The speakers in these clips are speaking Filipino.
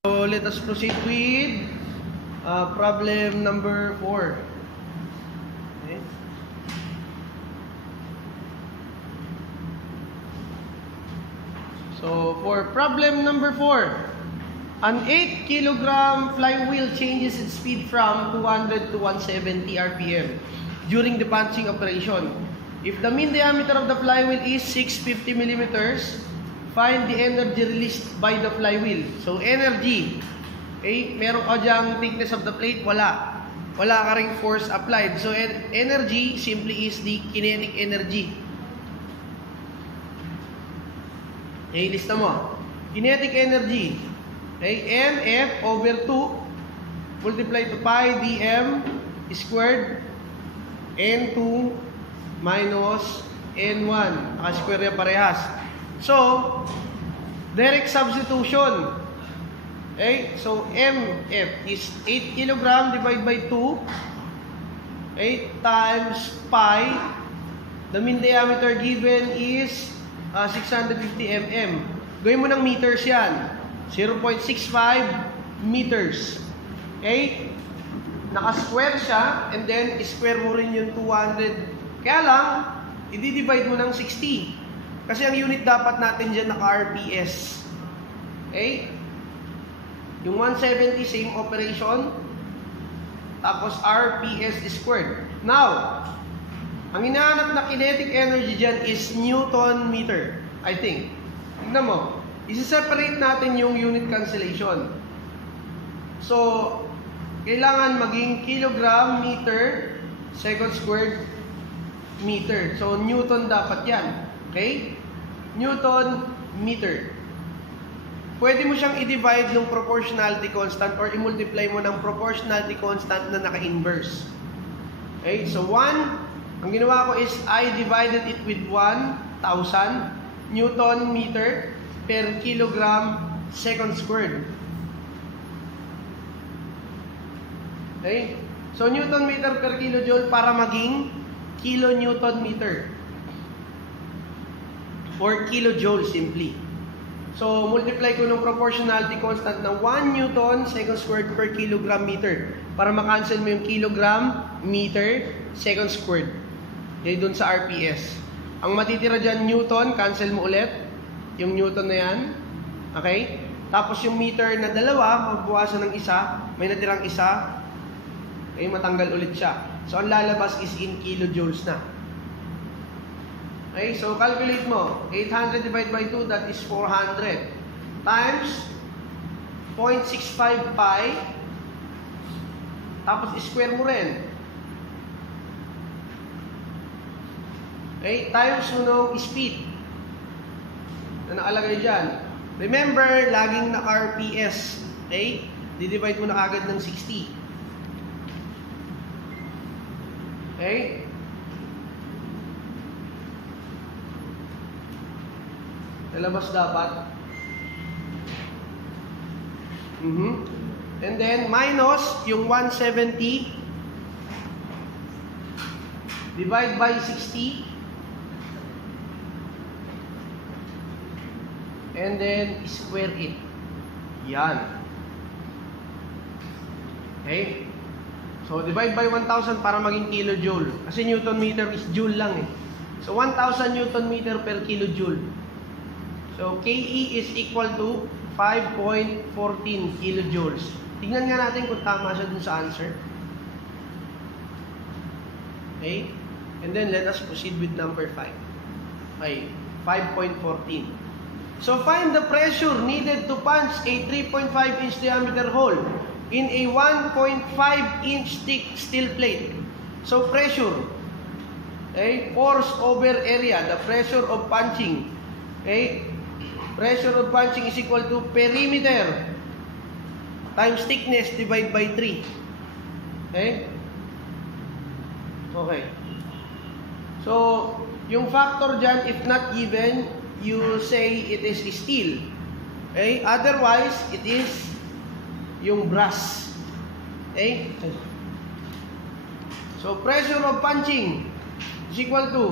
So let us proceed with problem number 4. Okay. So for problem number 4, an 8 kilogram flywheel changes its speed from 200 to 170 RPM during the punching operation. If the mean diameter of the flywheel is 650 millimeters, find the energy released by the flywheel. So energy, okay, meron ka dyang thickness of the plate, wala ka ring force applied. So energy simply is the kinetic energy. Okay, lista mo. Kinetic energy, okay, mF over 2 multiply to pi dm squared n2 minus n1. Naka-square yan parehas. So, direct substitution. Okay? So, mF is 8 kg divided by 2. 8 times pi. The mean diameter given is 650 mm. Gawin mo ng meters yan. 0.65 meters. Okay? Naka-square siya, and then square mo rin yung 200. Kaya lang, i-divide mo ng 60. Kasi ang unit dapat natin dyan naka-RPS. Okay? Yung 170, same operation. Tapos RPS squared. Now, ang hinahanap na kinetic energy dyan is Newton meter, I think. Tignan mo. Isi-separate natin yung unit cancellation. So, kailangan maging kilogram, meter, second squared, meter. So, Newton dapat yan. Okay? Newton meter. Pwede mo siyang i-divide ng proportionality constant or i-multiply mo ng proportionality constant na naka-inverse. Okay? So, 1, ang ginawa ko is I divided it with 1,000 Newton meter per kilogram second squared. Okay? So, Newton meter per kilojoule para maging kilonewton meter or kilojoule simply. So, multiply ko ng proportionality constant ng 1 Newton second squared per kilogram meter para makancel mo yung kilogram meter second squared. Okay, dun sa RPS. Ang matitira dyan, Newton, cancel mo ulit yung Newton na yan. Okay? Tapos yung meter na dalawa, magbuwasan ng isa, may natirang isa, okay, matanggal ulit siya. So, ang lalabas is in kilojoules na. Okay, so calculate mo. 800 divided by 2, that is 400. Times 0.65 pi. Tapos, square mo rin. Okay, times mo ng speed na nakalagay dyan. Remember, laging naka-RPS. Okay? Di-divide mo na agad ng 60. Okay? Lalabas dapat. And then, minus yung 170 divide by 60. And then, square it. Yan. Okay? So, divide by 1,000 para maging kilojoule. Kasi Newton meter is joule lang eh. So, 1,000 Newton meter per kilojoule. So, KE is equal to 5.14 kilojoules. Tingnan nga natin kung tama siya dun sa answer. Okay? And then, let us proceed with number 5. Okay, 5.14. So, find the pressure needed to punch a 3.5 inch diameter hole in a 1.5 inch thick steel plate. So, pressure. Okay? Force over area. The pressure of punching. Okay? Pressure of punching is equal to perimeter times thickness divided by 3. Okay? Okay. So, yung factor dyan, if not given, you say it is steel. Okay? Otherwise, it is yung brass. Okay? So, pressure of punching is equal to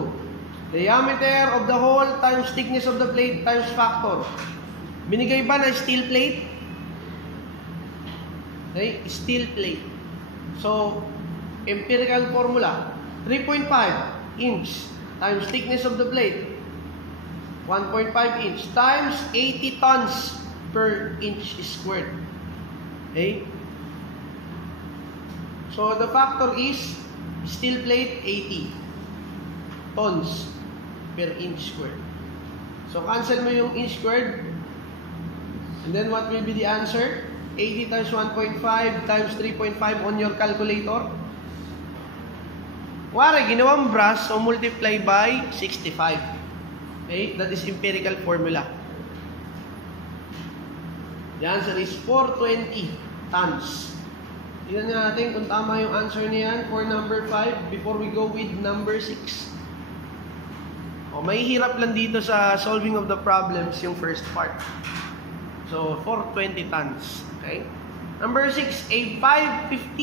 diameter of the hole times thickness of the plate times factor. Binigay ba na steel plate? Okay? Steel plate. So, empirical formula, 3.5 inch times thickness of the plate, 1.5 inch times 80 tons per inch squared. Okay? So, the factor is steel plate 80 tons per inch squared. So, cancel mo yung inch squared. And then, what will be the answer? 80 times 1.5 times 3.5 on your calculator. Wari, ginawang brass, so multiply by 65. Okay? That is empirical formula. The answer is 420 tons. Tignan natin kung tama yung answer niyan for number 5 before we go with number 6. Mahihirap lang dito sa solving of the problems yung first part. So, 420 tons. Okay? Number 6, a 5.5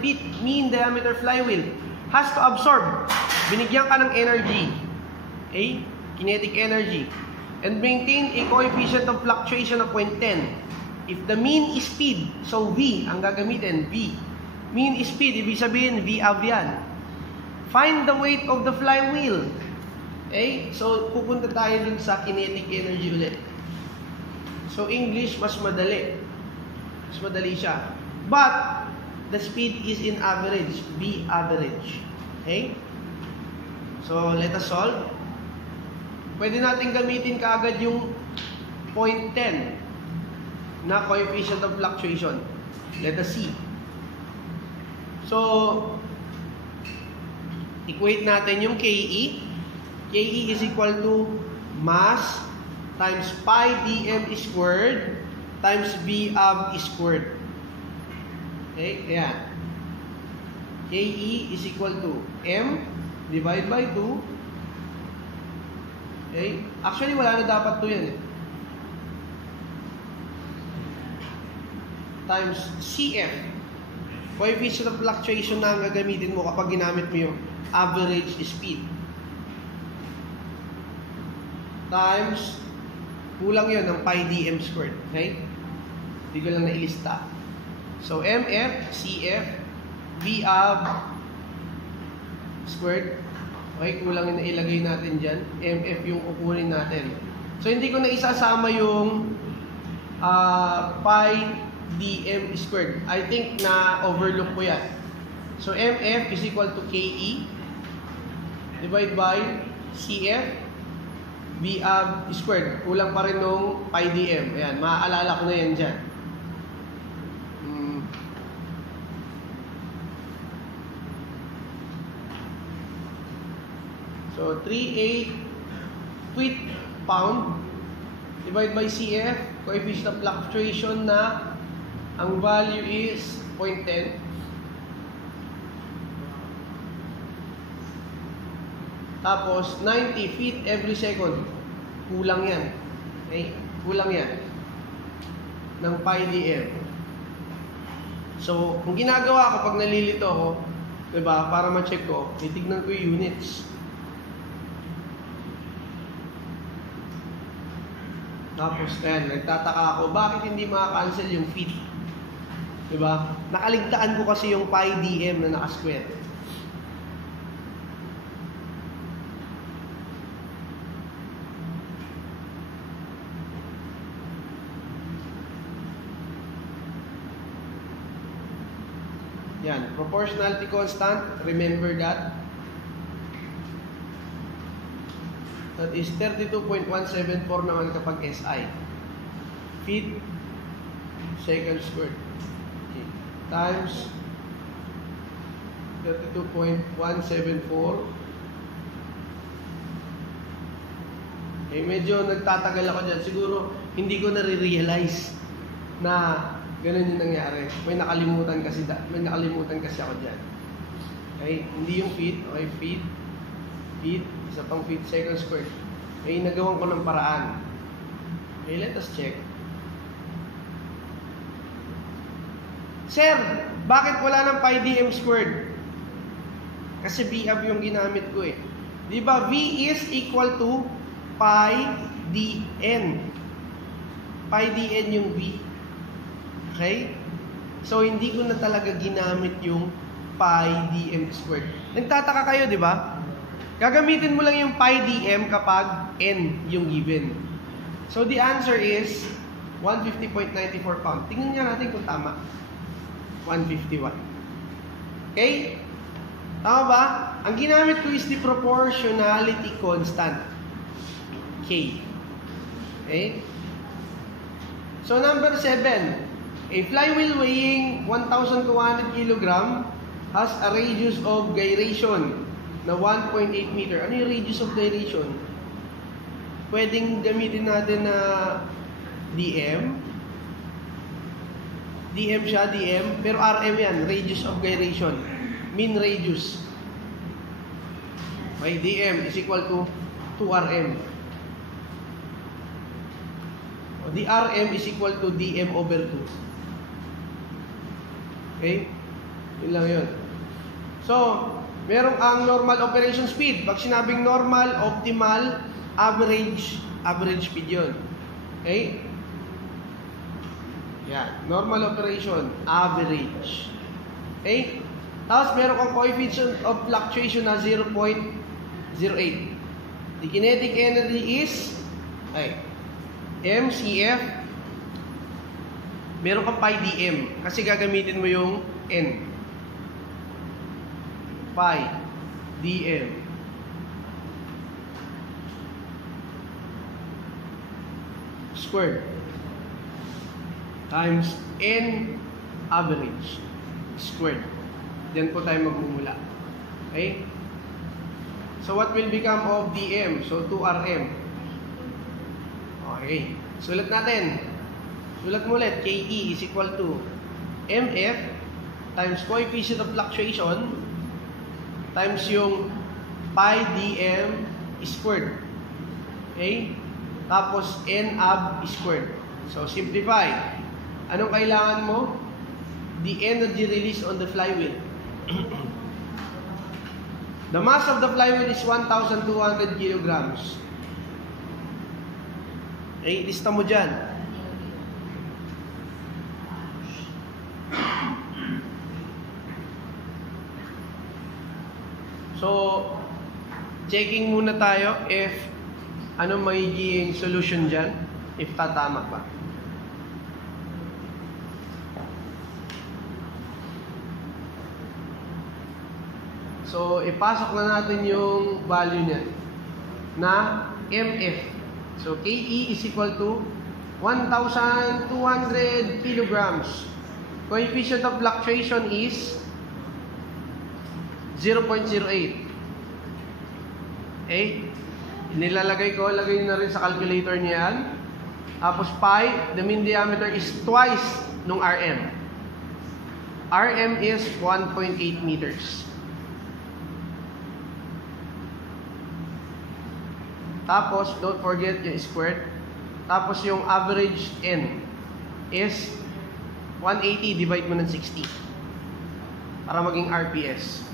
feet mean diameter flywheel has to absorb. Binigyan ka ng energy. Okay? Kinetic energy. And maintain a coefficient of fluctuation of 0.10. If the mean is speed, so V ang gagamitin, V. Mean is speed, ibig sabihin V av yan. Find the weight of the flywheel. Okay? So, pupunta tayo dun sa kinetic energy ulit. So, English, mas madali. Mas madali siya. But, the speed is in average. V average. Okay? So, let us solve. Pwede natin gamitin kaagad yung 0.10 na coefficient of fluctuation. Let us see. So, equate natin yung KE. KE is equal to mass times pi dm squared times V av squared. Okay, ayan. KE is equal to M divided by 2. Okay, actually wala na dapat to yan times CF, coefficient of fluctuation na ang gagamitin mo kapag ginamit mo yung average speed, times kulang yun ng pi dm squared. Okay? Hindi ko lang nailista. So, MF, CF, V av squared. Okay, kulang yung nailagay natin dyan. MF yung kukunin natin. So, hindi ko na isasama yung pi dm squared. I think na overlook ko yan. So, MF is equal to KE divided by CF V av squared. Kulang pa rin nung pi dm. Ayan, maaalala ko na yan dyan. So, 38 feet-pound divided by CF, coefficient of fluctuation na ang value is 0.10. Tapos, 90 feet every second. Kulang yan. Okay? Kulang yan. Ng pi dm. So, kung ginagawa ko pag nalilito ako, diba, para ma-check ko, titignan ko yung units. Tapos, ayan, nagtataka ako, bakit hindi maka-cancel yung feet? Diba? Nakaligtaan ko kasi yung pi dm na naka-square. Yan, proportionality constant, remember that. That is 32.174 naman kapag SI. Feet second squared. Okay. Times 32.174. Okay, medyo nagtatagal ako dyan. Siguro hindi ko na-realize na ganun yung nangyari. May nakalimutan kasi ako dyan. Okay, hindi yung feet. Okay, feet, isa pang feet second squared. Okay, nagawan ko ng paraan. Okay, let us check. Sir, bakit wala ng pi dm squared? Kasi V av yung ginamit ko eh. Di ba V is equal to pi dn. Pi dn yung V. Okay? So, hindi ko na talaga ginamit yung pi dm squared. Nagtataka kayo, di ba? Gagamitin mo lang yung pi dm kapag n yung given. So, the answer is 150.94 pound. Tingnan nga natin kung tama. 151. Okay? Tama ba? Ang ginamit ko is the proportionality constant. K. Okay? So, number 7. A flywheel weighing 1,200 kg has a radius of gyration na 1.8 meter. Ano yung radius of gyration? Pwedeng gamitin natin na dm. dm siya, dm. Pero rm yan, radius of gyration. Mean radius. Okay, dm is equal to 2rm. The rm is equal to dm over 2. Okay? Yun lang yun. So, merong ang normal operation speed. Pag sinabing normal, optimal, average speed yun. Okay? Yan. Normal operation, average. Okay? Tapos, meron kang coefficient of fluctuation na 0.08. The kinetic energy is mcf. Meron kang pi dm kasi gagamitin mo yung n. Pi dm squared times n average squared. Diyan po tayo magmumula. Okay? So what will become of dm? So 2rm. Okay. Sulat natin. Sulat mo ulit, KE is equal to MF times coefficient of fluctuation times yung pi dm squared. Okay? Tapos NAB squared. So, simplify. Anong kailangan mo? The energy released on the flywheel. The mass of the flywheel is 1,200 kilograms. Okay, lista mo dyan. So, checking muna tayo if ano magiging solution dyan, if tatama pa. So, ipasok na natin yung value niya na MF. So, KE is equal to 1,200 kilograms. Coefficient of fluctuation is 0.08. Okay? Nilalagay ko, lagay nyo na rin sa calculator niyan. Tapos pi, the mean diameter is twice nung RM. RM is 1.8 meters. Tapos, don't forget yung squared. Tapos yung average N is 180 divide mo ng 60 para maging RPS.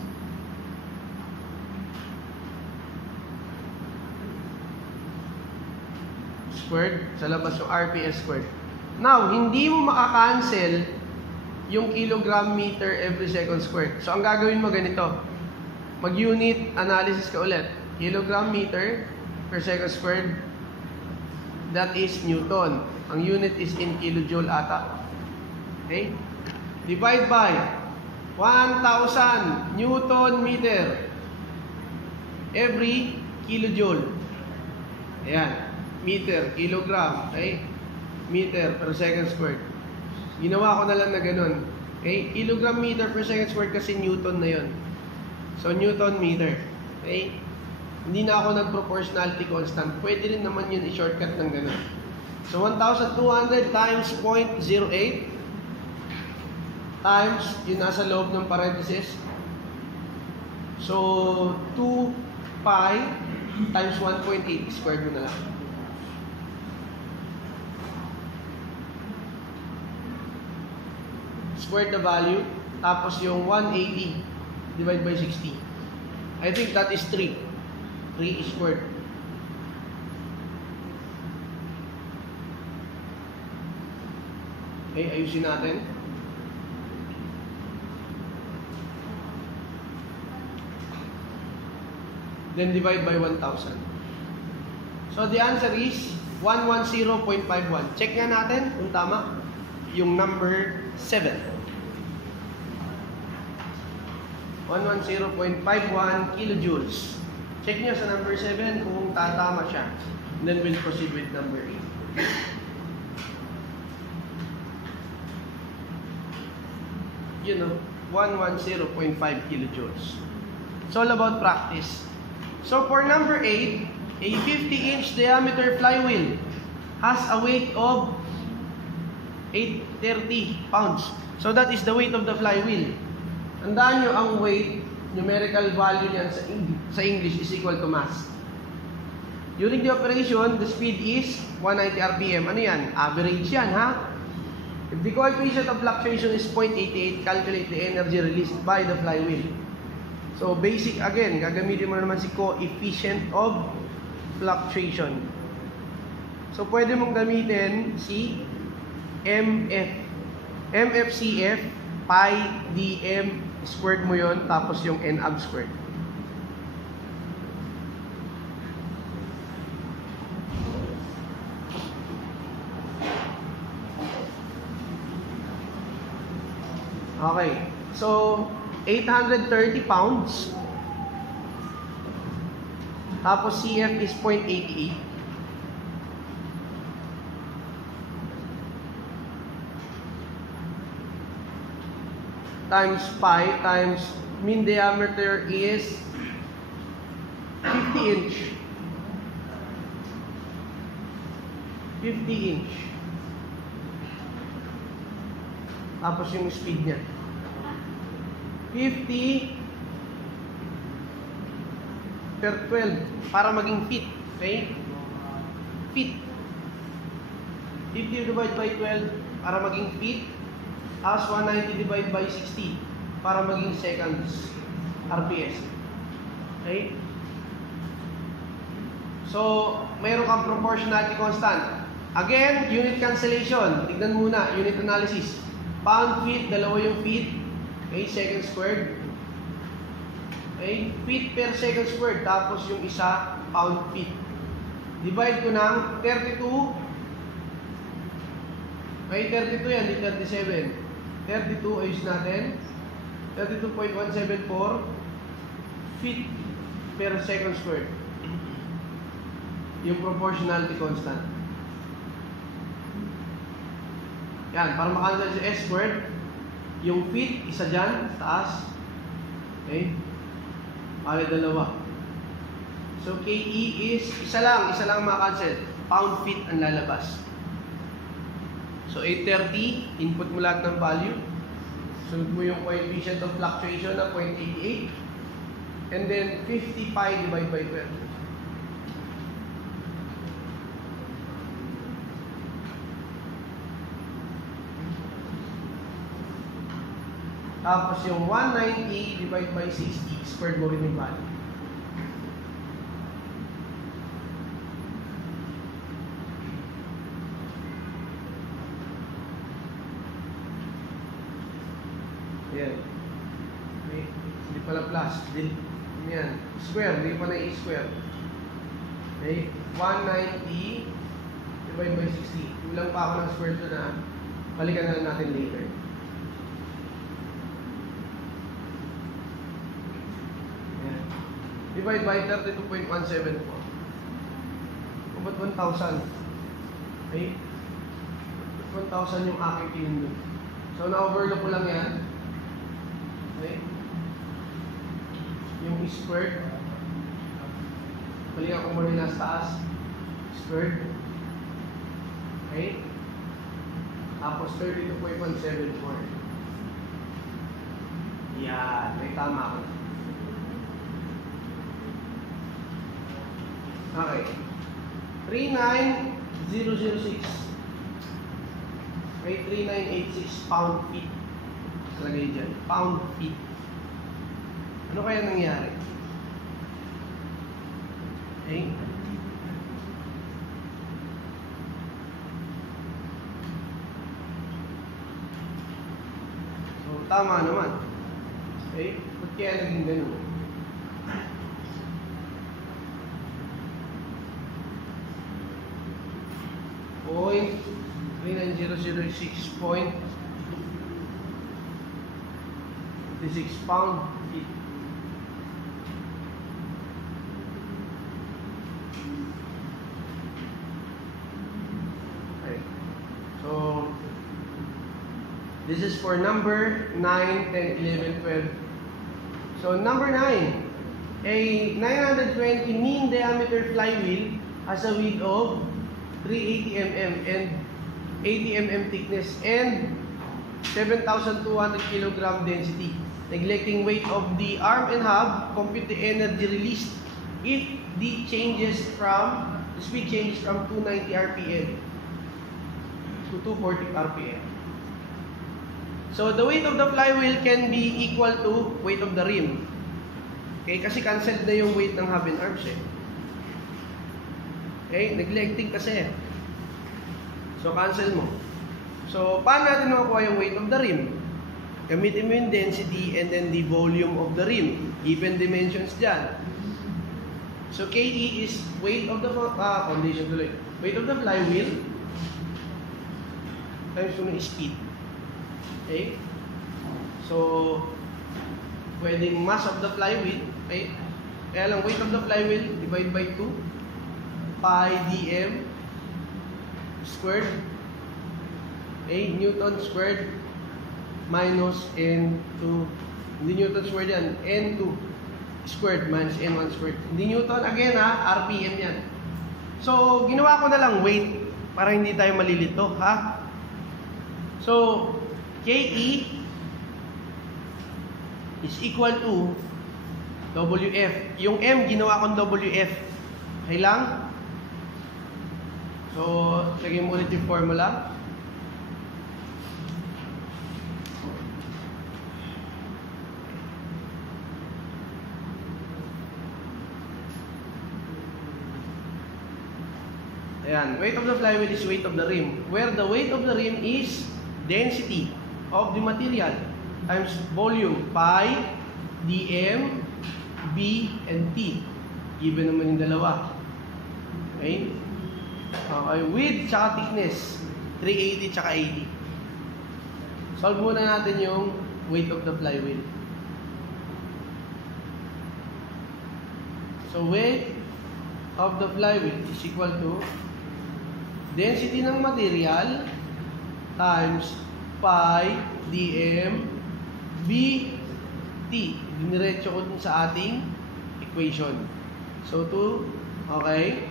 Squared, sa labas yung RPS squared. Now, hindi mo makakancel yung kilogram meter every second squared. So, ang gagawin mo ganito. Mag-unit analysis ka ulit. Kilogram meter per second squared, that is Newton. Ang unit is in kilojoule ata. Okay? Divide by 1,000 Newton meter every kilojoule. Ayan. Meter, kilogram, okay? Meter per second squared. Ginawa ko na lang na ganun. Okay? Kilogram meter per second squared kasi Newton na yun. So, Newton meter. Okay? Hindi na ako nag-proportionality constant. Pwede rin naman yun i-shortcut ng ganun. So, 1,200 times 0.08 times yung nasa loob ng parenthesis. So, 2 pi times 1.8 squared mo na lang. Squared the value, tapos yung 180 divided by 60. I think that is 3. 3 squared. Okay, ayusin natin. then divide by 1,000. So the answer is 110.51. Check nga natin kung tama yung number 7. 110.51 kilojoules. Check nyo sa number 7 kung tatama siya. And then we'll proceed with number 8. You know, 110.5 kilojoules. It's all about practice. So for number 8, a 50-inch diameter flywheel has a weight of 830 pounds. So that is the weight of the flywheel. Tandaan nyo ang weight, numerical value niyan sa English is equal to mass. During the operation, the speed is 190 RPM. Ano yan? Average yan, ha? If the coefficient of fluctuation is 0.88, calculate the energy released by the flywheel. So basic, again, gagamitin mo naman si coefficient of fluctuation. So pwede mong gamitin si MF. MFCF, pi dm squared mo yon, tapos yung NAB squared. Okay, so 830 pounds, tapos CF is 0.88, times pi times mean diameter is 50 inch. 50 inch. Tapos yung speed niya. 50 per 12 para maging feet. Okay? Feet. 50 divided by 12 para maging feet. As 190 divided by 60 para maging seconds. RPS. Okay? So, mayroon kang proportionality constant. Again, unit cancellation. Tignan muna, unit analysis. Pound feet, dalawa yung feet. Okay, second squared. Okay, feet per second squared. Tapos yung isa, pound feet. Divide ko ng 32. Okay, 32 yan, di 37. 32, ayos natin. 32.174 feet per second squared. Yung proportionality constant. Yan, para makancel sa S squared, yung feet, isa dyan, taas. Okay? Pala dalawa. So, KE is, isa lang makancel. Pound feet ang lalabas. So, 830, input mo lahat ng value. Sunod mo yung coefficient of fluctuation na 0.88. And then, 50 pi divided by 12. Tapos yung 190 divided by 60 squared mo rin yung value. Yan. Okay. Hindi pala plus. Yan. Square. Hindi pa na i-square. Okay. 190 divided by 60. Kulang pa ako ng square to na. Balikan na natin later. Divide by 32.174. About 1,000. Okay? 1,000 yung aking pinindot. So, na-overlook ko lang yan. Okay? Yung squared. Balikan ko muna nasa taas. Squared. Okay? Tapos 32.174. Yan. May tama ako. Okay. 39006. Okay, 3986 pound feet. Lagay dyan. Pound feet. Ano kaya nangyari? Okay. So, tama naman. Okay. Ba't kaya naging ganun? 006.56 pound feet. Okay. So this is for number 9, 10, 11, 12. So number 9, a 920 mean diameter flywheel has a width of 380 mm and 80 mm thickness and 7,200 kg density. Neglecting weight of the arm and hub, compute the energy released if the speed changes from 290 rpm to 240 rpm. So the weight of the flywheel can be equal to weight of the rim. Okay, kasi cancelled na yung weight ng hub and arms eh. Okay, neglecting kasi. So cancel mo. So paano natin makuha yung weight of the rim? Gamitin mo yung density and then the volume of the rim. Given dimensions dyan. So KE is weight of the foundation tuloy. Weight of the flywheel times yung speed. Okay? So pwedeng mass of the flywheel. Okay? Kaya lang weight of the flywheel divide by 2 pi dm squared. Okay? Newton squared minus N2. Hindi Newton squared yan. N2 squared minus N1 squared. Hindi Newton. Again ha, RPM yan. So, ginawa ko na lang weight para hindi tayo malilito. Ha? So, KE is equal to WF. Yung M, ginawa kong WF. Okay lang? So, lagay mo ulit yung formula. Ayan, weight of the flywheel is weight of the rim. Where the weight of the rim is density of the material times volume, pi, dm, b, and t. Given naman yung dalawa. Okay? Okay, width tsaka thickness, 380 tsaka 80. Solve muna natin yung weight of the flywheel. So, weight of the flywheel is equal to density ng material times pi dm b t. Diniretso ko dun sa ating equation. So, 2, okay,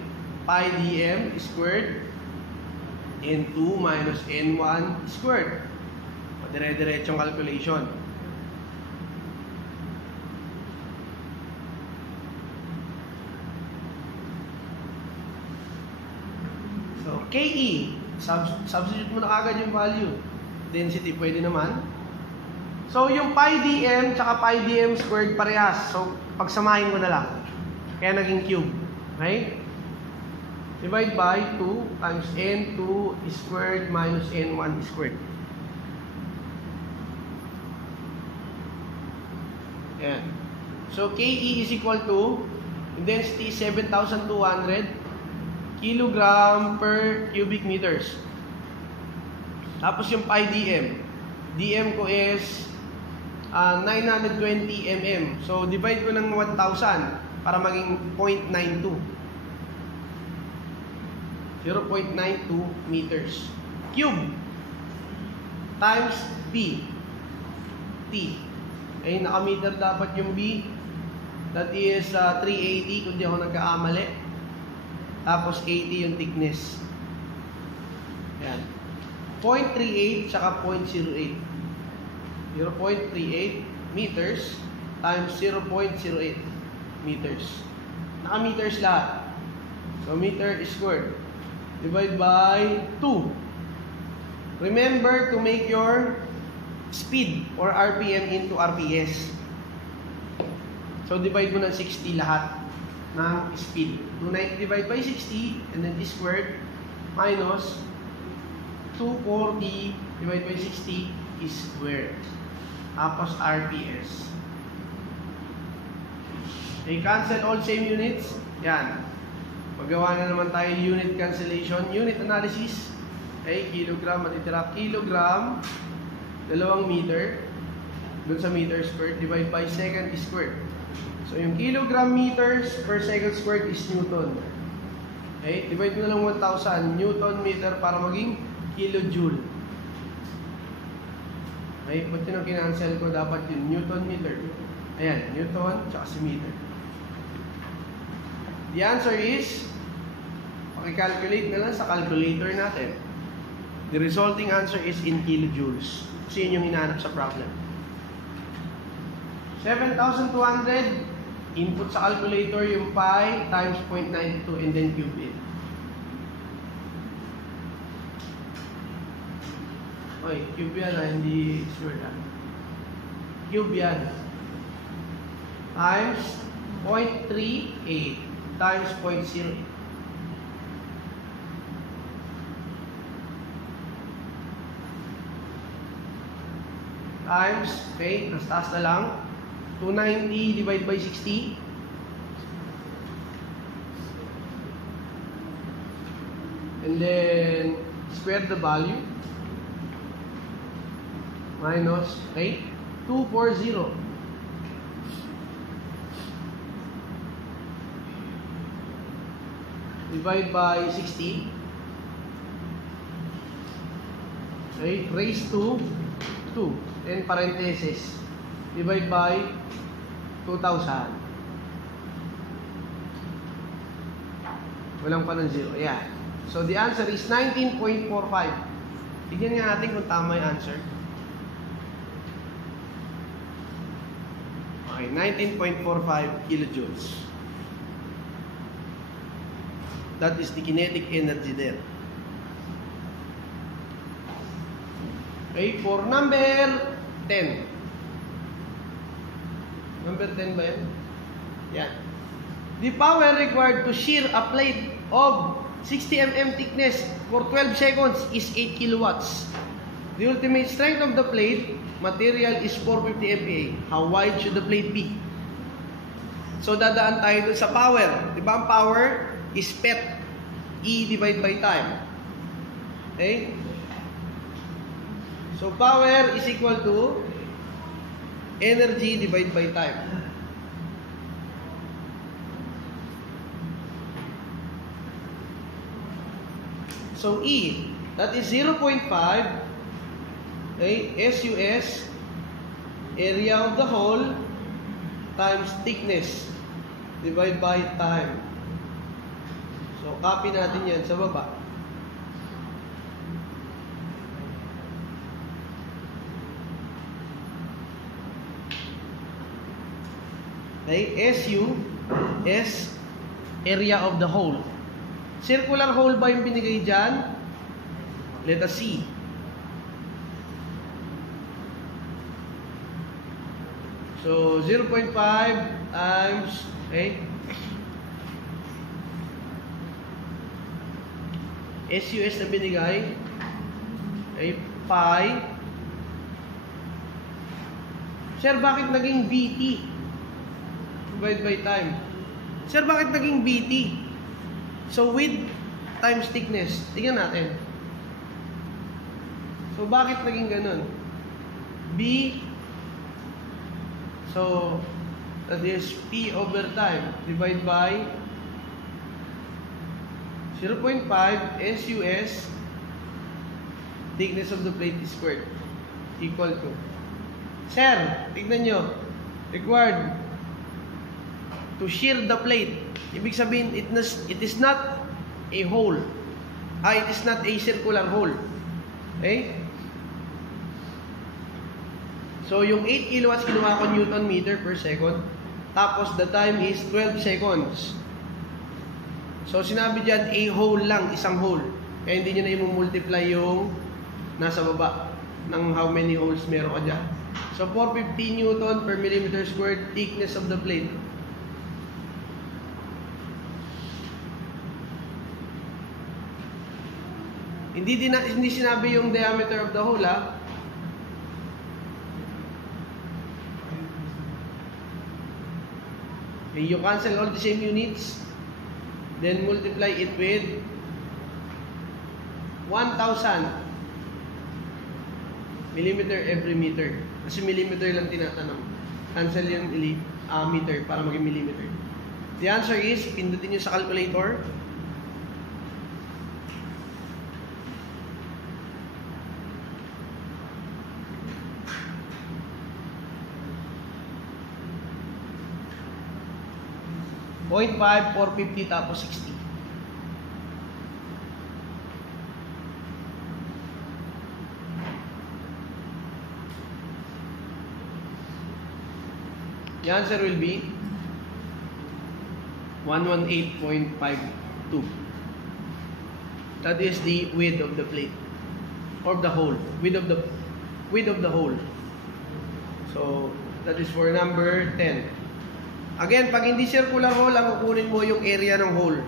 pi dm squared n2 minus n1 squared. Dire-diretsong calculation. So, KE, substitute mo na agad yung value. Density, pwede naman. So, yung pi dm tsaka pi dm squared parehas. So, pagsamahin ko na lang. Kaya naging cube. Okay? Divide by 2 times n2 squared minus n1 squared. Ayan. So, KE is equal to, density is 7,200 kilogram per cubic meters. Tapos yung pi dm. dm ko is 920 mm. So, divide ko ng 1,000 para maging 0.92. 0.92 meters. Cube times b. T. Ay, naka-meter dapat yung b. That is 380 kung di ako nagkaamali. Tapos 80 yung thickness. Ayan. 0.38 tsaka 0.08. 0.38 meters times 0.08 meters. Naka-meters lahat. So, meter is squared. Divide by 2. Remember to make your speed or RPM into RPS. So, divide mo ng 60 lahat ng speed. 290 divide by 60 and then this squared minus 240 divide by 60 is squared. Tapos RPS. Okay, cancel all same units. Yan. Magawa na naman tayo unit cancellation, unit analysis. Okay, kilogram, matitira kilogram, 2 meter, dun sa meter squared, divide by second squared. So, yung kilogram meters per second squared is Newton. Okay, divide mo na lang 1,000 Newton meter para maging kilojoule. Okay, pati nang kinancel ko, dapat yung Newton meter. Ayan, Newton, tsaka si meter. The answer is, pakicalculate na lang sa calculator natin. The resulting answer is in kilojoules. Kasi yun yung hinahanap sa problem. 7,200, input sa calculator yung pi times 0.92 and then cube it. Okay, cube yan hindi sure lang. Cube yan. Times 0.38 times 0.08. Times, okay, mas taas na lang. 290 divided by 60. And then, square the value. Minus, okay, 240. Divide by 60. Okay, raised to 2. Then parenthesis. Divide by 2,000. Walang pa ng 0. Ayan. So, the answer is 19.45. Tignan nga natin kung tama yung answer. Okay, 19.45 kilojoules. That is the kinetic energy there. Okay, for number 10. Number 10 ba yan? Yan. The power required to shear a plate of 60 mm thickness for 12 seconds is 8 kilowatts. The ultimate strength of the plate material is 450 MPa. How wide should the plate be? So, dadaan tayo dun sa power. Diba ang power is PET. E divided by time. Okay? So, power is equal to energy divided by time. So, E, that is 0.5, okay, SUS, area of the hole, times thickness, divided by time. So, copy natin yan sa baba. Okay, SU, S, area of the hole. Circular hole ba yung binigay dyan? Let us see. So, 0.5 times, okay, SUS na binigay, okay, pi. Sir, bakit naging BT? Divide by time. Sir, bakit naging BT? So, width times thickness. Tingnan natin. So, bakit naging ganun? B. So, that is P over time. Divide by 0.5 SUS. Thickness of the plate is squared. Equal to. Sir, tignan nyo. Required to shear the plate. Ibig sabihin, it is not a hole. It is not a circular hole. Okay? So, yung 8 kilowatts kinuha ko Newton meter per second. Tapos, the time is 12 seconds. So, sinabi dyan, a hole lang, isang hole. Kaya hindi nyo na i-multiply yung nasa baba ng how many holes meron ka dyan. So, 450 Newton per millimeter squared thickness of the plate. Hindi sinabi yung diameter of the hole, ha? Okay, you cancel all the same units, then multiply it with 1,000 millimeter every meter. Kasi millimeter lang tinatanong. Cancel yung meter para maging millimeter. The answer is, pindutin nyo sa calculator. .5, 450, tapos 60. The answer will be 118.52. That is the width of the plate or the hole, width of the hole. So that is for number 10. Again, pag hindi circular hole, ang kukunin mo yung area ng hole.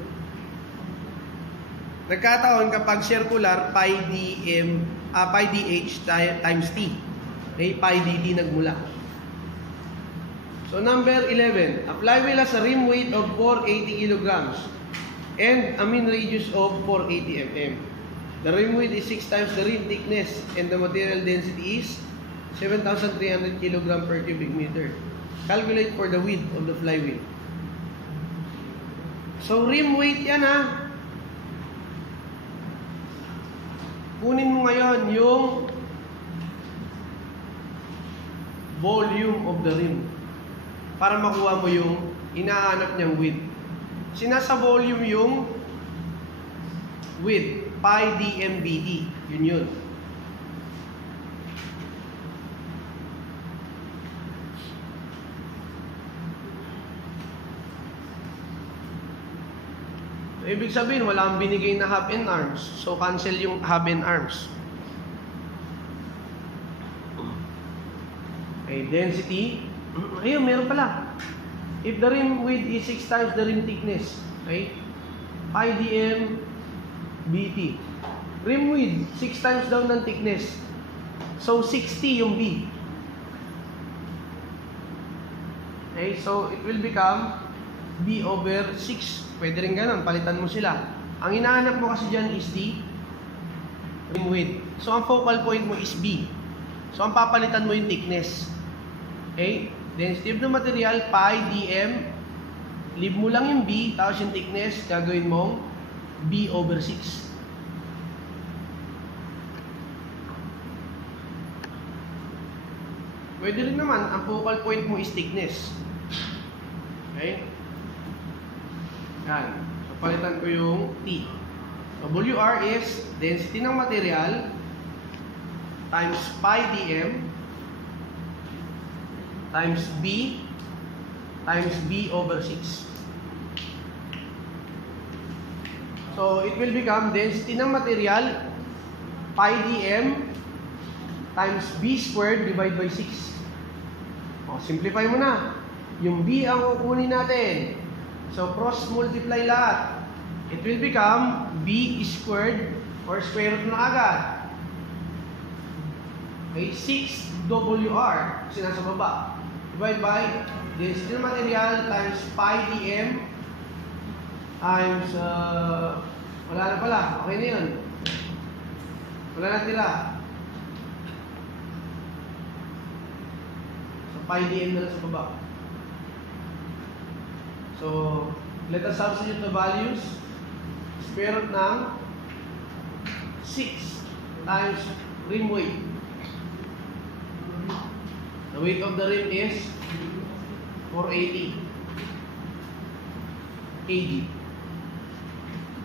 Nagkataon kapag circular, pi dh times t. Okay, pi dt nagmula. So number 11, a flywheel has a rim weight of 480 kilograms and a mean radius of 480 mm. The rim weight is 6 times the rim thickness and the material density is 7,300 kg per cubic meter. Calculate for the width of the flywheel. So rim weight yan ha. Kunin mo ngayon yung volume of the rim para makuha mo yung inaanap niyang width. Sinasa volume yung width, pi dmdt. Yun yun. So, ibig sabihin, wala kang binigay na half and arms. So, cancel yung half and arms. Okay, density. Ayun, meron pala. If the rim width is 6 times the rim thickness, okay? Pi dm bt. Rim width, 6 times daw ng thickness. So, 60 yung b. Okay, so it will become b over 6. Pwede rin ganun, palitan mo sila. Ang hinahanap mo kasi dyan is the rim width. So, ang focal point mo is b. So, ang papalitan mo yung thickness. Okay? Density of the material, pi dm. Leave mo lang yung b, tapos yung thickness, gagawin mong b over 6. Pwede rin naman, ang focal point mo is thickness. Okay? Yan. So, palitan ko yung t. So, WR is density ng material times pi dm times b over 6. So, it will become density ng material pi dm times b squared divided by 6. O, simplify mo na. Yung b ang kukunin natin. So, cross multiply lahat. It will become b squared or square root na agad. Okay, 6WR kasi nasa baba. Divide by density ng material times pi dm times wala na pala. Okay na yun. Wala na tira. So, pi dm na lang sa baba. So, let us substitute the values. Square root ng 6 times rim weight. The weight of the rim is 480 kg.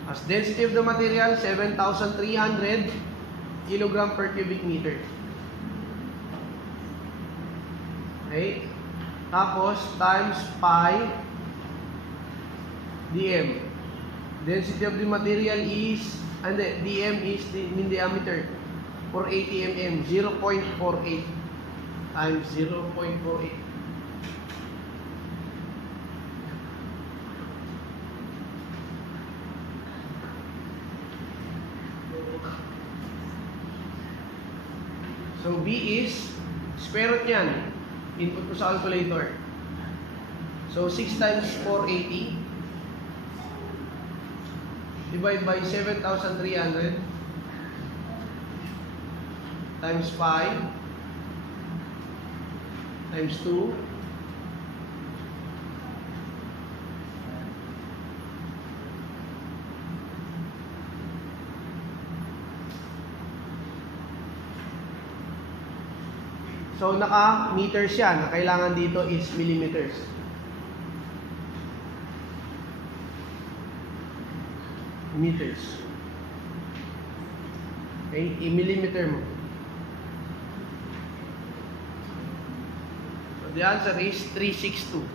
As density of the material, 7,300 kg per cubic meter. Okay? Tapos, times pi dm. Density of the material is, and the dm is the mean diameter, 480 mm, 0.48 times 0.48. So B is square root niyan. Input ko sa calculator. So 6 times 480 divide by 7,300. times pi times 2 So, naka-meters siya. Na kailangan dito is millimeters. Meters. Okay, i-millimeter mo. So, the answer is 362.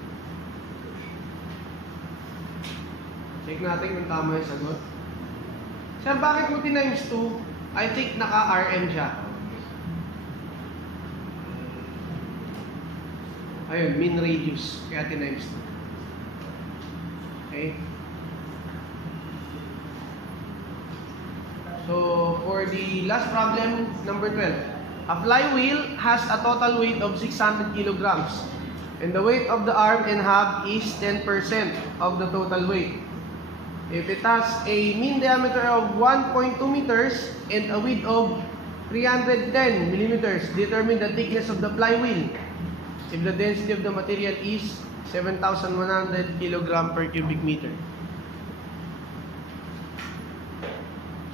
Check natin kung tama yung sagot. Sir, bakit mo times 2? I think naka-RM siya. Ayun, mean radius. Kaya times 2. Okay. So, for the last problem, number 12. A flywheel has a total weight of 600 kilograms. And the weight of the arm and hub is 10% of the total weight. If it has a mean diameter of 1.2 meters and a width of 310 millimeters, determine the thickness of the flywheel. If the density of the material is 7,100 kilogram per cubic meter.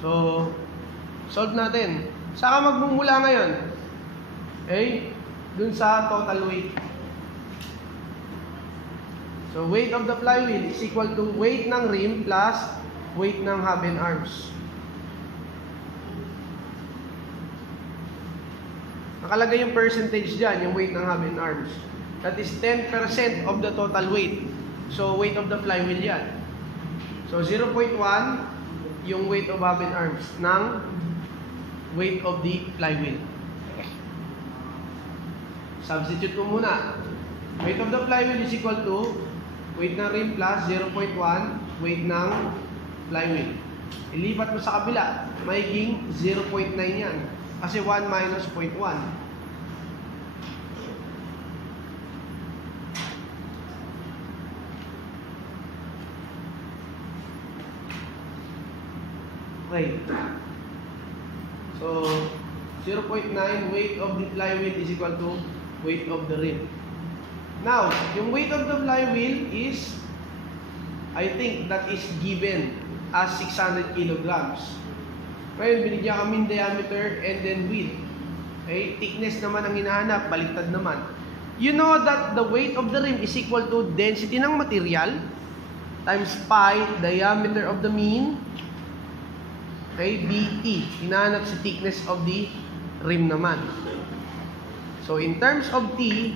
So, solve natin. Saan ka magmumula ngayon? Okay? Dun sa total weight. So, weight of the flywheel is equal to weight ng rim plus weight ng hub and arms. Nakalagay yung percentage dyan, yung weight ng hub and arms. That is 10% of the total weight. So, weight of the flywheel yan. So, 0.1 yung weight of hub and arms ng weight of the flywheel. Substitute mo muna. Weight of the flywheel is equal to weight ng rim plus 0.1 weight ng flywheel. Ilipat mo sa kabila, magiging 0.9 yan. Kasi 1 minus 0.1. Okay. So, 0.9 weight of the flywheel is equal to weight of the rim. Now, yung weight of the flywheel is, I think that is given as 600 kilograms. Ngayon, binigyan kami diameter and then width. Okay? Thickness naman ang hinahanap, baliktad naman. You know that the weight of the rim is equal to density ng material times pi, diameter of the mean, okay, dt. Hinahanap si thickness of the rim naman. So, in terms of T,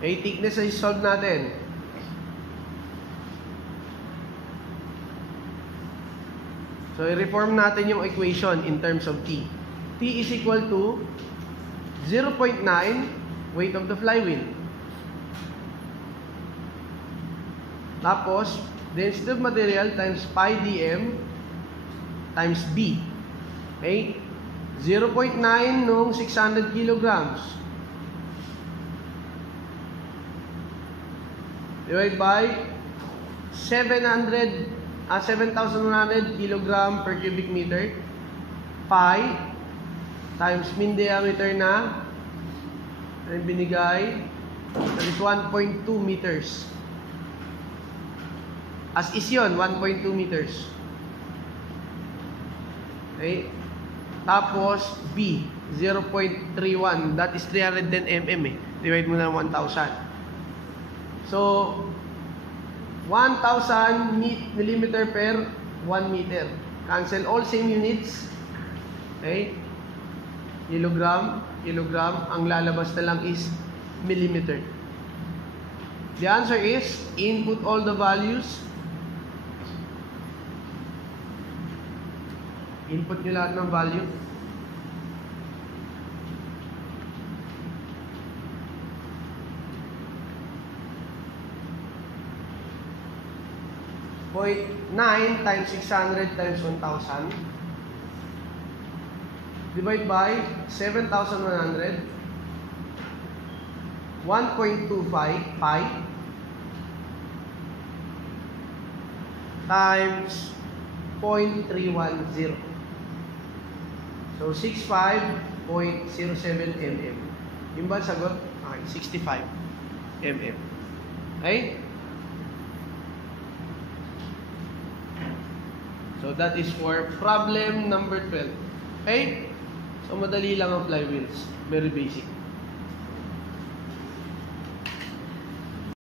okay, thickness ay solve natin. So, i-reform natin yung equation in terms of T. T is equal to 0.9 weight of the flywheel. Tapos, density of material times pi dm times B. Okay? 0.9 nung 600 kilograms. Divided by 7,100 kilogram per cubic meter. Pi times mean diameter na ang binigay, that is 1.2 meters. As is yun, 1.2 meters. Okay? Tapos B, 0.31. That is 310 mm eh. Divide mo na 1,000. So, 1,000 millimeter per 1 meter. Cancel all same units. Okay? Kilogram, kilogram. Ang lalabas na lang is millimeter. The answer is, input all the values. Input nyo lahat ng value. 0.9 times 600 times 1,000. Divide by 7,100. 1.25 pi times 0.310. So 65.07 mm. Yung ba sagot? Okay, 65 mm. Okay? So that is for problem number 12. Okay? So madali lang ang flywheels. Very basic.